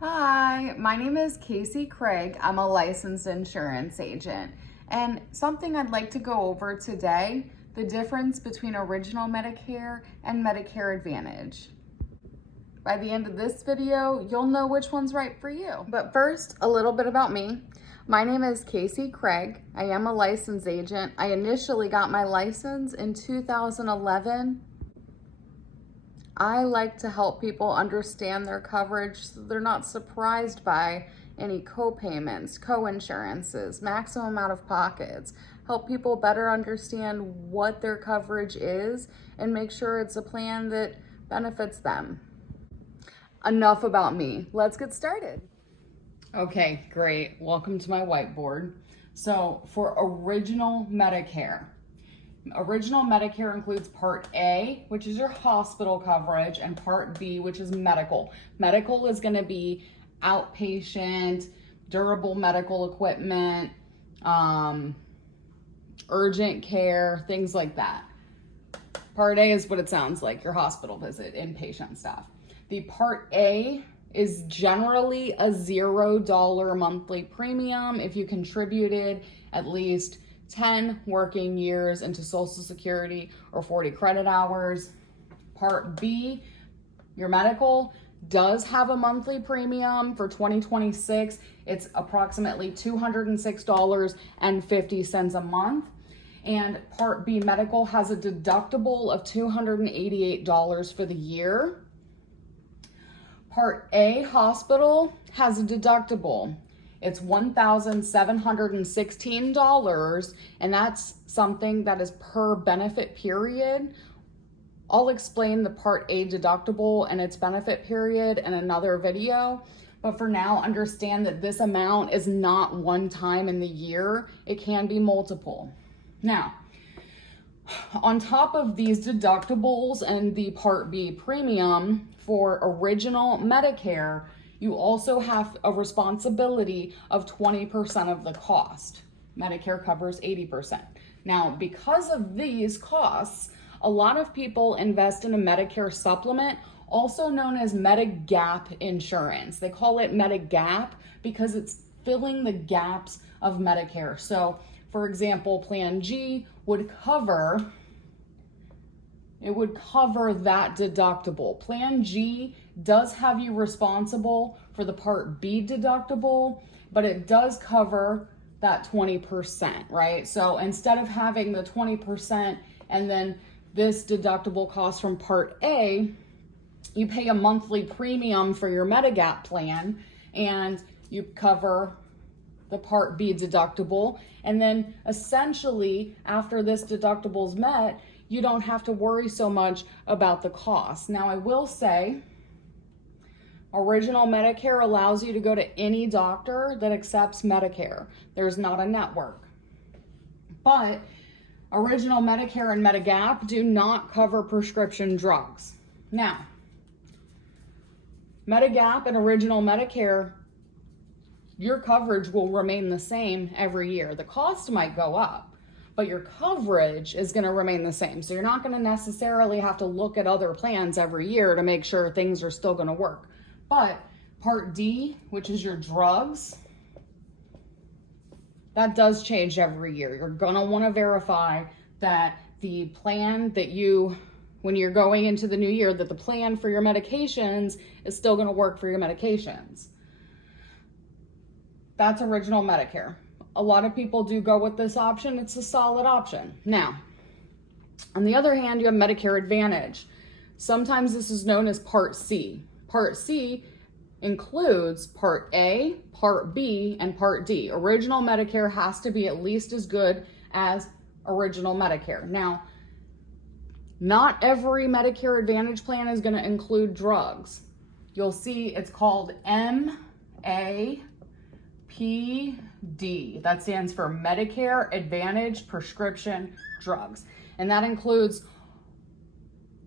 Hi, my name is Kasey Craig. I'm a licensed insurance agent. And something I'd like to go over today, the difference between original Medicare and Medicare Advantage. By the end of this video, you'll know which one's right for you. But first, a little bit about me. My name is Kasey Craig. I am a licensed agent. I initially got my license in 2011. I like to help people understand their coverage so they're not surprised by any co-payments, co-insurances, maximum out-of-pockets. Help people better understand what their coverage is and make sure it's a plan that benefits them. Enough about me. Let's get started. Okay, great. Welcome to my whiteboard. So for original Medicare includes Part A, which is your hospital coverage, and Part B, which is medical. Medical is going to be outpatient, durable medical equipment, urgent care, things like that. Part A is what it sounds like, your hospital visit, inpatient stuff. The Part A is generally a $0 monthly premium if you contributed at least 10 working years into Social Security or 40 credit hours. Part B, your medical, does have a monthly premium for 2026. It's approximately $206.50 a month. And Part B medical has a deductible of $288 for the year. Part A hospital has a deductible. It's $1,716, and that's something that is per benefit period. I'll explain the Part A deductible and its benefit period in another video, but for now, understand that this amount is not one time in the year. It can be multiple. Now, on top of these deductibles and the Part B premium for original Medicare, you also have a responsibility of 20% of the cost. Medicare covers 80%. Now, because of these costs, a lot of people invest in a Medicare supplement, also known as Medigap insurance. They call it Medigap because it's filling the gaps of Medicare. So, for example, Plan G would cover that deductible. Plan G does have you responsible for the Part B deductible, but it does cover that 20%, right? So instead of having the 20% and then this deductible cost from Part A, you pay a monthly premium for your Medigap plan and you cover the Part B deductible. And then essentially after this deductible is met, you don't have to worry so much about the cost. Now, I will say, original Medicare allows you to go to any doctor that accepts Medicare. There's not a network. But original Medicare and Medigap do not cover prescription drugs. Now, Medigap and original Medicare, your coverage will remain the same every year. The cost might go up, but your coverage is going to remain the same. So you're not going to necessarily have to look at other plans every year to make sure things are still going to work. But Part D, which is your drugs, that does change every year. You're going to want to verify that the plan that when you're going into the new year, that the plan for your medications is still going to work for your medications. That's original Medicare. A lot of people do go with this option. It's a solid option. Now, on the other hand, you have Medicare Advantage. Sometimes this is known as Part C. Part C includes Part A, Part B, and Part D. Original Medicare has to be at least as good as original Medicare. Now, not every Medicare Advantage plan is going to include drugs. You'll see it's called MAPD. That stands for Medicare Advantage Prescription Drugs. And that includes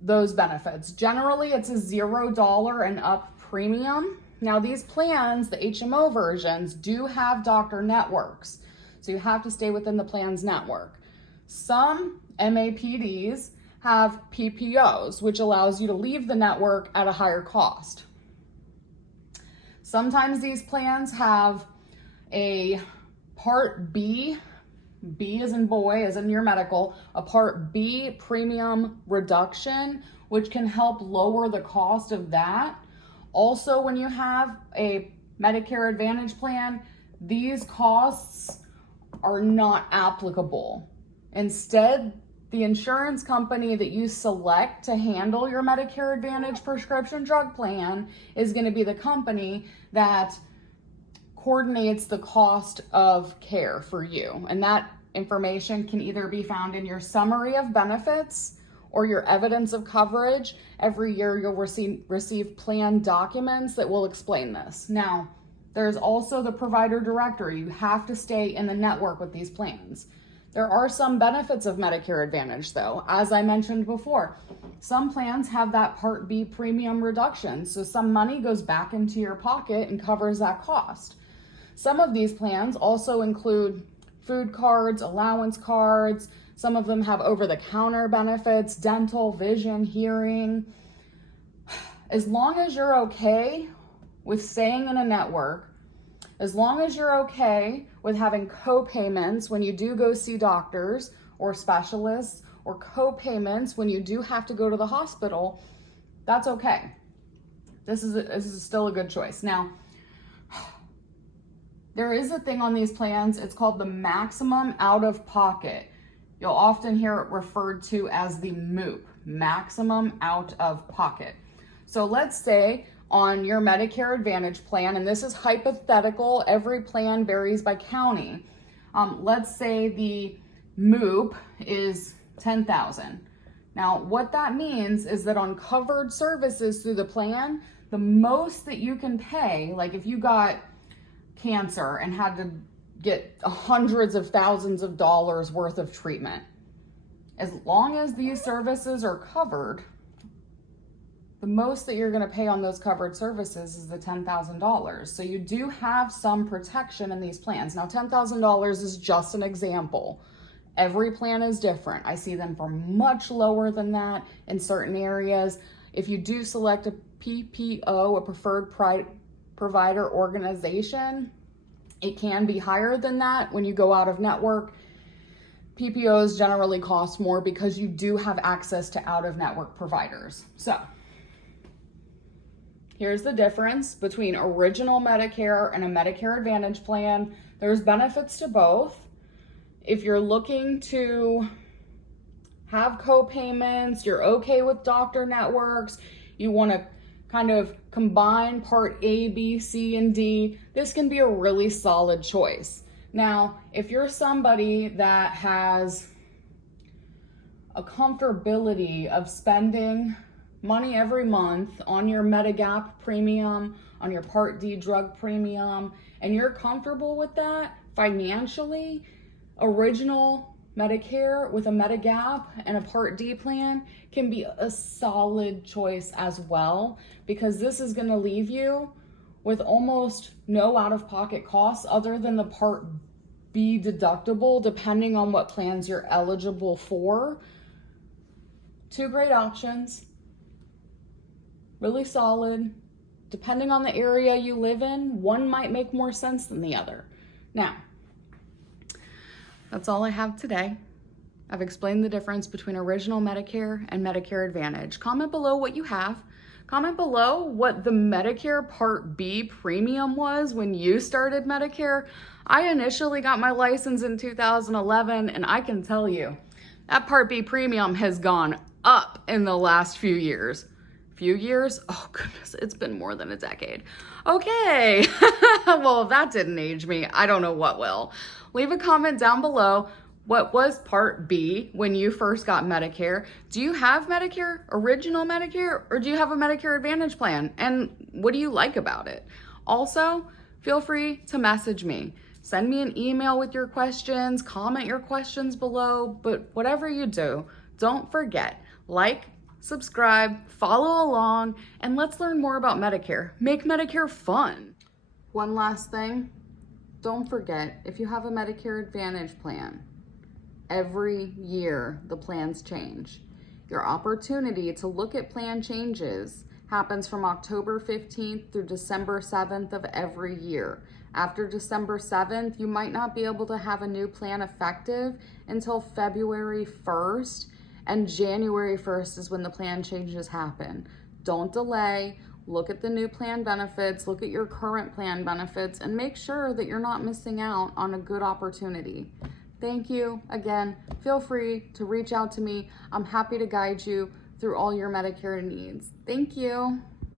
those benefits. Generally, it's a $0 and up premium. Now, these plans, the HMO versions, do have doctor networks. So you have to stay within the plan's network. Some MAPDs have PPOs, which allows you to leave the network at a higher cost. Sometimes these plans have a Part B, B as in boy, as in your medical, a Part B premium reduction, which can help lower the cost of that. Also, when you have a Medicare Advantage plan, these costs are not applicable. Instead, the insurance company that you select to handle your Medicare Advantage prescription drug plan is going to be the company that coordinates the cost of care for you. And that information can either be found in your summary of benefits or your evidence of coverage. Every year you'll receive plan documents that will explain this. Now, there's also the provider directory. You have to stay in the network with these plans. There are some benefits of Medicare Advantage though. As I mentioned before, some plans have that Part B premium reduction, so some money goes back into your pocket and covers that cost. Some of these plans also include food cards, allowance cards. Some of them have over-the-counter benefits, dental, vision, hearing. As long as you're okay with staying in a network, as long as you're okay with having co-payments when you do go see doctors or specialists, or co-payments when you do have to go to the hospital, that's okay. This is still a good choice. Now, there is a thing on these plans, it's called the maximum out-of-pocket. You'll often hear it referred to as the MOOP, maximum out-of-pocket. So let's say on your Medicare Advantage plan, and this is hypothetical, every plan varies by county. Let's say the MOOP is $10,000. Now, what that means is that on covered services through the plan, the most that you can pay, like if you got cancer and had to get hundreds of thousands of dollars worth of treatment, as long as these services are covered, the most that you're going to pay on those covered services is the $10,000. So you do have some protection in these plans. Now, $10,000 is just an example. Every plan is different. I see them for much lower than that in certain areas. If you do select a PPO, a preferred provider organization, it can be higher than that when you go out of network. PPOs generally cost more because you do have access to out-of-network providers. So here's the difference between original Medicare and a Medicare Advantage plan. There's benefits to both. If you're looking to have co-payments, you're okay with doctor networks, you want to kind of combine Part A, B, C, and D, this can be a really solid choice. Now, if you're somebody that has a comfortability of spending money every month on your Medigap premium, on your Part D drug premium, and you're comfortable with that financially, original Medicare with a Medigap and a Part D plan can be a solid choice as well, because this is going to leave you with almost no out-of-pocket costs other than the Part B deductible, depending on what plans you're eligible for. Two great options, really solid. Depending on the area you live in, one might make more sense than the other. Now, that's all I have today. I've explained the difference between original Medicare and Medicare Advantage. Comment below what you have. Comment below what the Medicare Part B premium was when you started Medicare. I initially got my license in 2011, and I can tell you that Part B premium has gone up in the last few years. Few years? Oh goodness, it's been more than a decade. Okay, well, if that didn't age me, I don't know what will. Leave a comment down below. What was Part B when you first got Medicare? Do you have Medicare, original Medicare, or do you have a Medicare Advantage plan? And what do you like about it? Also, feel free to message me. Send me an email with your questions, comment your questions below, but whatever you do, don't forget, like, subscribe, follow along, and let's learn more about Medicare. Make Medicare fun. One last thing, don't forget, if you have a Medicare Advantage plan, every year the plans change. Your opportunity to look at plan changes happens from October 15th through December 7th of every year. After December 7th, you might not be able to have a new plan effective until February 1st, and January 1st is when the plan changes happen. Don't delay. Look at the new plan benefits, look at your current plan benefits, and make sure that you're not missing out on a good opportunity. Thank you. Again, feel free to reach out to me. I'm happy to guide you through all your Medicare needs. Thank you.